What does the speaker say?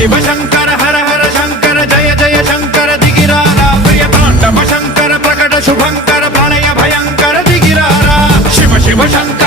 शिव शंकर हर हर शंकर जय जय शंकर दिगिरारा प्रिय तांडव शंकर प्रकट शुभंकर प्रणय भयंकर दिगिरारा शिव शिव शंकर